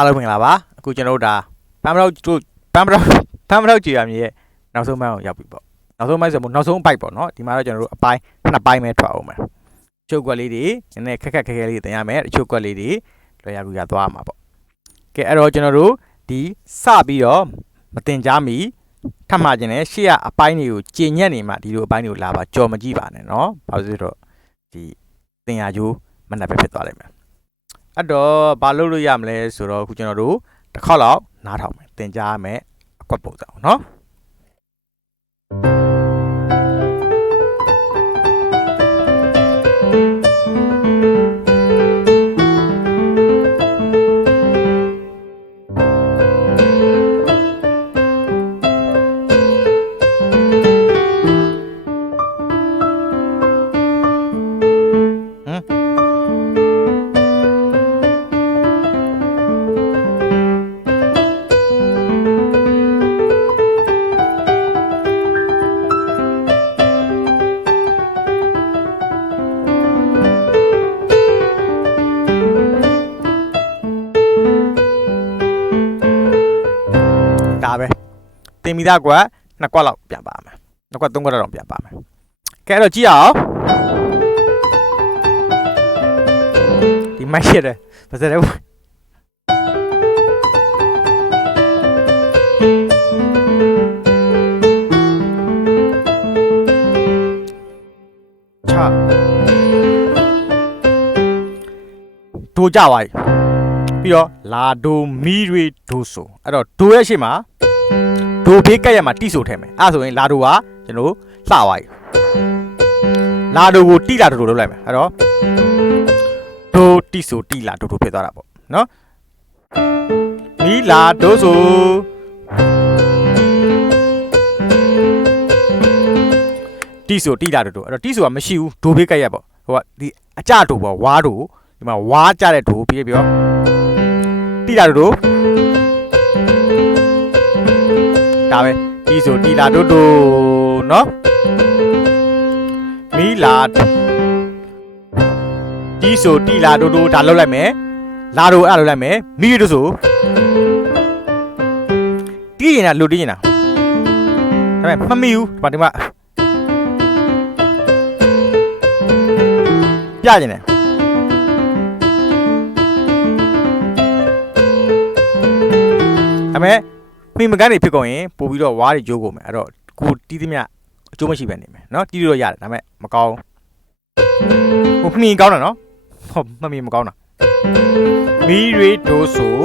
အားလုံးမင်္ဂလာပါအခုကျွန်တော်တို့ဒါပန်းမတော့တို့ပန်းမတော့ပန်းမတော့ကြည်ရမြေရဲ့နောက်ဆုံးပိုင်းကိုရောက်ပြီပေါ့နောက်ဆုံးပိုင်းဆိုမို့နောက်ဆုံးအပိုက်ပေါ့နော်ဒီမှာတော့ကျွန်တော်တို့အပိုင်းနှစ်ပိုင်းပဲထွက်အောင်မယ်ချုပ်ကွက်လေးတွေနည်းနည်းခက်ခက်ခဲခဲလေးတင်ရမယ်အချုပ်ကွက်လေးတွေလွယ်ရကူရသွားမှာပေါ့ကဲအဲ့တော့ကျွန်တော်တို့ဒီစပြီးတော့မတင်ကြားမီထပ်မှခြင်းနဲ့ရှေ့ကအပိုင်းတွေကိုကျင်ညက်နေမှဒီလိုအပိုင်းတွေကိုလာပါကြော်မကြည့်ပါနဲ့နော်ဘာလို့လဲဆိုတော့ဒီတင်ရကျိုးမနှက်ပဲဖြစ်သွားလိမ့်မယ် အဲ့တော့ဘာလုပ်လို့ရမလဲဆိုတော့အခုကျွန်တော်တို့တစ်ခေါက်လောက်နားထောင်မယ်သင်ကြားမယ်အကွက်ပုံစံအောင်နော် ဒါပဲသင်မိသားကွက်နှစ်ကွက်လောက်ပြန်ပါမယ်နှစ်ကွက်သုံးကွက်လောက်ပြန်ပါမယ်ကဲအဲ့တော့ကြည့်အောင်ဒီမိုက်ရှစ်တယ်ပါစတယ်ချာဒိုကြပါ යි ပြီးတော့လာဒိုမီရီဒိုဆိုအဲ့တော့ဒိုရဲ့ရှေ့မှာ ဒိုဘေးကက်ရက်မှာတိဆိုထဲမယ်အဲ့ဒါဆိုရင်လာဒိုကကျွန်တော်တို့လှသွားပြီလာဒိုကိုတိလာဒိုဒိုလုပ်လိုက်မယ်အဲ့တော့ဒိုတိဆိုတိလာဒိုဒိုဖြစ်သွားတာပေါ့နော်မီလာဒိုဆိုတိဆိုတိလာဒိုဒိုအဲ့တော့တိဆိုကမရှိဘူးဒိုဘေးကက်ရက်ပေါ့ဟိုကဒီအကြဒိုပေါ့ဝါဒိုဒီမှာဝါကြတဲ့ဒိုပြီးပြီးတော့တီလာတို့ဒါ ပဲဒီဆိုတီလာတို့တို့နော်မီလာဒီဆိုတီလာတို့တို့ဒါလောက်လိုက်မယ်လာတို့အဲ့လောက်လိုက်မယ်မီတို့ဆိုတီးရင်လားလူတီးရင်လားဒါပေမဲ့မမီဘူးဒီမှာဒီမှာပြကျင်တယ်ဒါပေမဲ့ မိမကန်းတွေဖြစ်ကုန်ရင်ပို့ပြီးတော့ဝါးတွေကျိုးကုန်မယ်အဲ့တော့ကိုတီးသမျှအကျိုးမရှိပဲနေမယ်နော်တီးလို့ရတယ်ဒါပေမဲ့မကောင်းဟိုဖမီကောင်းတာနော်ဟောမမီမကောင်းတာမီရွေဒိုဆို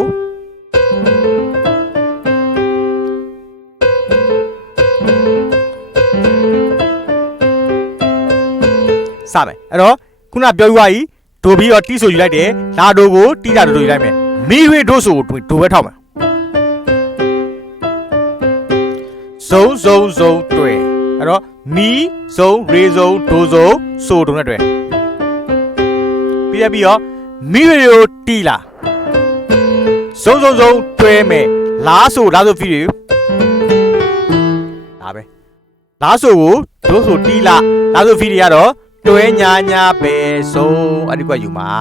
စမယ်အဲ့တော့ခုနပြောယူသွားပြီဒိုပြီးတော့တီးဆိုယူလိုက်တယ်လာဒိုကိုတီးတာဒိုယူလိုက်မယ်မီရွေဒိုဆိုကိုဒိုပဲထောက်မယ် ဇုံဇုံဇုံတွေ့အဲ့တော့မီဇုံရေဇုံဒိုဇုံဆိုတုံးနဲ့တွေ့ပြီးရပြီးတော့မီရီယိုတီလာဇုံဇုံဇုံတွေ့မယ်လားဆိုလားဆိုဖီရီဒါပဲလားဆိုကိုဒိုဆိုတီလာလားဆိုဖီရီကတော့တွဲညာညာပဲဆုံးအဲ့ဒီကွက်ယူမှာ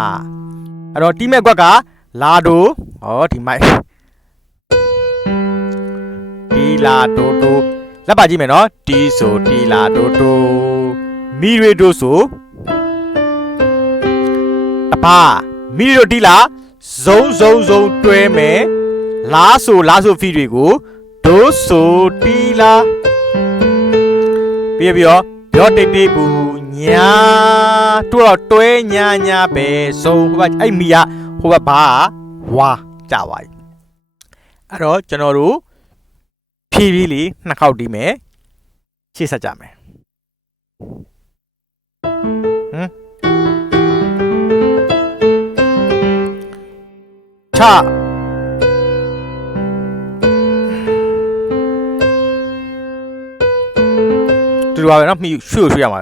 အဲ့တော့တီးမဲ့ကွက်ကလာဒိုဟောဒီမိုက်တီ လာတိုတိုလက်ပါကြည့်မယ်နော်တီဆိုတီလာတိုတိုမီရီတိုဆိုအဖာမီရီတိုတီလာဇုံဇုံဇုံတွဲမယ်လားဆိုလားဆိုဖီတွေကိုဒိုဆိုတီလာပြီးပြီးတော့ပြောတိတ်တိတ်ဘူးညာတူတော့တွဲညာညာပဲဆိုဟိုဘက်အဲ့မီကဟိုဘက်ဘာဝါကြပါ යි အဲ့တော့ကျွန်တော်တို့ ဖြည်းဖြည်းလေးနှစ်ခေါက်တီးမယ်ရှေ့ဆက်ကြမယ်ဟမ်ချတူတူပါပဲเนาะမြှရွှေ့ရွှေ့ရမှာ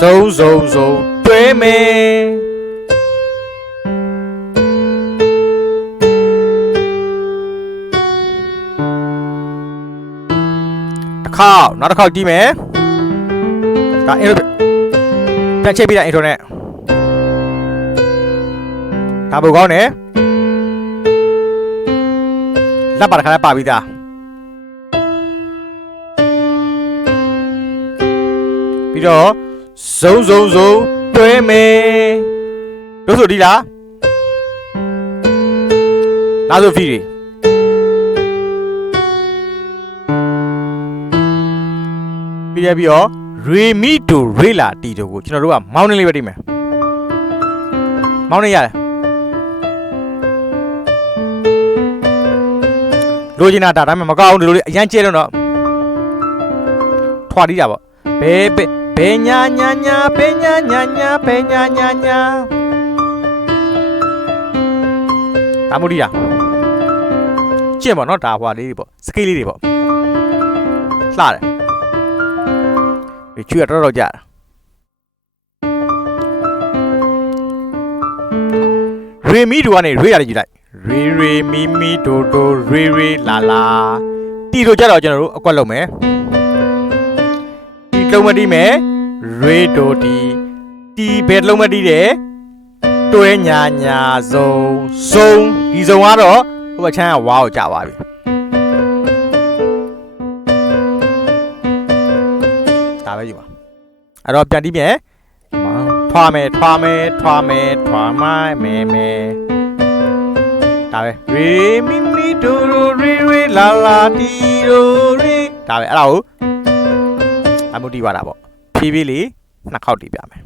ဇုံဇုံဇုံတွဲမယ်ခေါက်နောက်တစ်ခေါက်ကြည့်မယ်ဒါအင်ထရိုပြန်ချိန်ပြတာအင်ထရိုနဲ့ဒါဘုကောင်းတယ်လက်ပါတစ်ခါလည်းပါပြီးသားပြီးတော့ ဇုံဇုံဇုံတွဲမယ်တို့ဆိုဒီလားလာဆိုဖီတွေပြီးရပြီးတော့ရေမီတိုရေလာတီတို့ကိုကျွန်တော်တို့ကမောင်းနေလေးပဲတိမယ်မောင်းနေရတယ်လိုချင်တာဒါတိုင်းမကောက်အောင်ဒီလိုလေးအရန်ကျဲတော့တော့ထွာတီးတာပေါ့ဘဲဘဲ ဘဲညာညာညာဘဲညာညာညာဘဲညာညာညာဒါမို့ဒီလားကျင့်ပေါ့နော်ဒါဟွာလေးတွေပေါ့စကိတ်လေးတွေပေါ့လှတယ်ဒီချွေတော့တော့ကြာတာရေမီတို့ကနေရေရတယ်ကြည့်လိုက်ရေရေမီမီဒိုဒိုရေရေလာလာတီတို့ကြတော့ကျွန်တော်တို့အကွက်လုံးမယ်တီ လုံးမတီးမယ်ရေဒိုတီတီဘယ်လုံးမတီးတယ်တွဲညာညာစုံစုံဒီစုံကတော့ဟိုဘက်ချမ်းကဝါကိုကြာပါပြီဒါပဲယူပါအဲ့တော့ပြန်တီးမယ်ထွားမယ်ထွားမယ်ထွားမယ်ထွားမိုင်းမယ်မယ်ဒါပဲရေမီမီဒိုရိုရေရေလာလာတီရိုရေဒါပဲအဲ့ဒါကို အမှုတီးပါတာပေါ့ဖြည်းဖြည်းလေးနှစ်ခေါက်တီးပြမယ်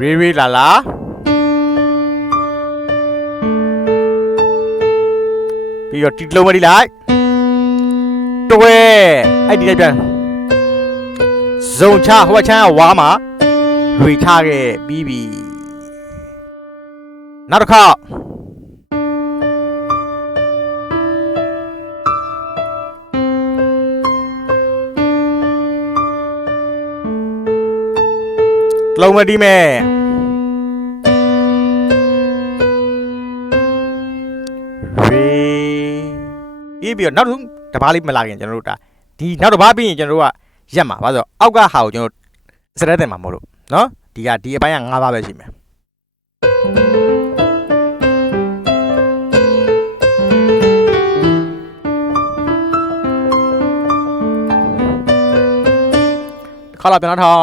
ရေရေလာလာပြီးတော့တီလုံးမတီးလိုက်တွဲအဲ့ဒီလိုက်ပြန်ဇုံချဟိုဘက်ချမ်းကဝါမှာရွေထားခဲ့ပြီးပြီ နောက်တစ်ခါက်လုံးမတီးမယ်ရေပြီးပြီးတော့နောက်တစ်တစ်ပားလေးမလာခင်ကျွန်တော်တို့ဒါဒီနောက်တစ်ပားပြီးရင်ကျွန်တော်တို့ကရက်မှာဘာလို့လဲဆိုတော့အောက်ကဟာကိုကျွန်တော်စရက်တင်မှာမဟုတ်လို့နော်ဒီကဒီအပိုင်းက၅ပါးပဲရှိမယ် ခါလာပြန်လာထောင်း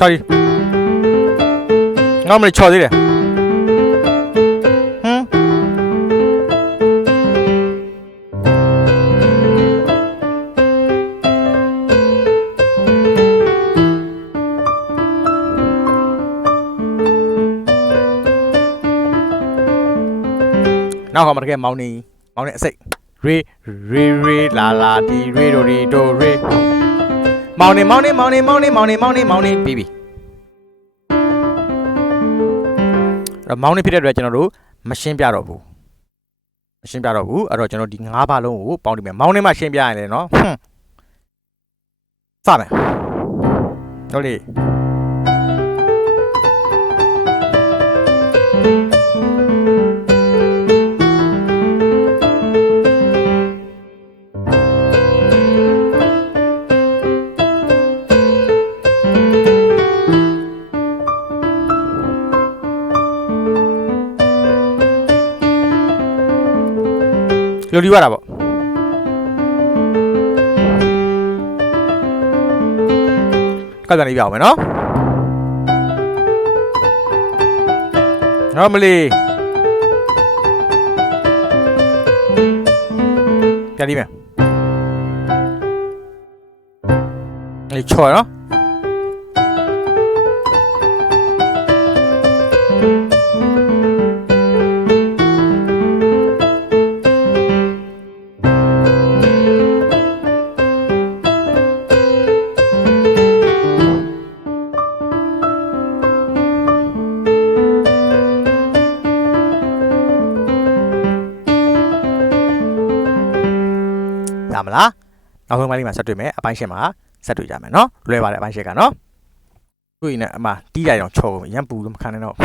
တော်ပြီငါမလေးချော်သေးတယ်ဟမ်နောက်ခါမှာတကယ်မောင်းနေမောင်းနေအစိတ် ရေရေရေလာလာဒီရေဒိုဒီဒိုရေမောင်းနေမောင်းနေမောင်းနေမောင်းနေမောင်းနေမောင်းနေမောင်းနေပြီးပြီအဲ့တော့မောင်းနေဖြစ်တဲ့အတွက်ကျွန်တော်တို့မရှင်းပြတော့ဘူးမရှင်းပြတော့ဘူးအဲ့တော့ကျွန်တော်ဒီ၅ပါးလုံးကိုပေါင်းတိမယ်မောင်းနေမှရှင်းပြရင်လည်းနော်ဟွန်းစမယ်ဟုတ်လေ လူဒီရတာပေါ့ကပ်ပြန်လေးပြအောင်မယ်နော်နော်မလေးပြန်လေးမယ်လေးချော်နော် နောက်ဆုံးပိုင်းလေးမှာဆက်တွေ့မယ်အပိုင်းရှင်းမှာဆက်တွေ့ကြမယ်နော်လွယ်ပါတယ်အပိုင်းရှက်ကနော်တွေ့ရင်လည်းအမတီးလိုက်တော့ချော်ကုန်ရမ်းပူလို့မခံနဲ့တော့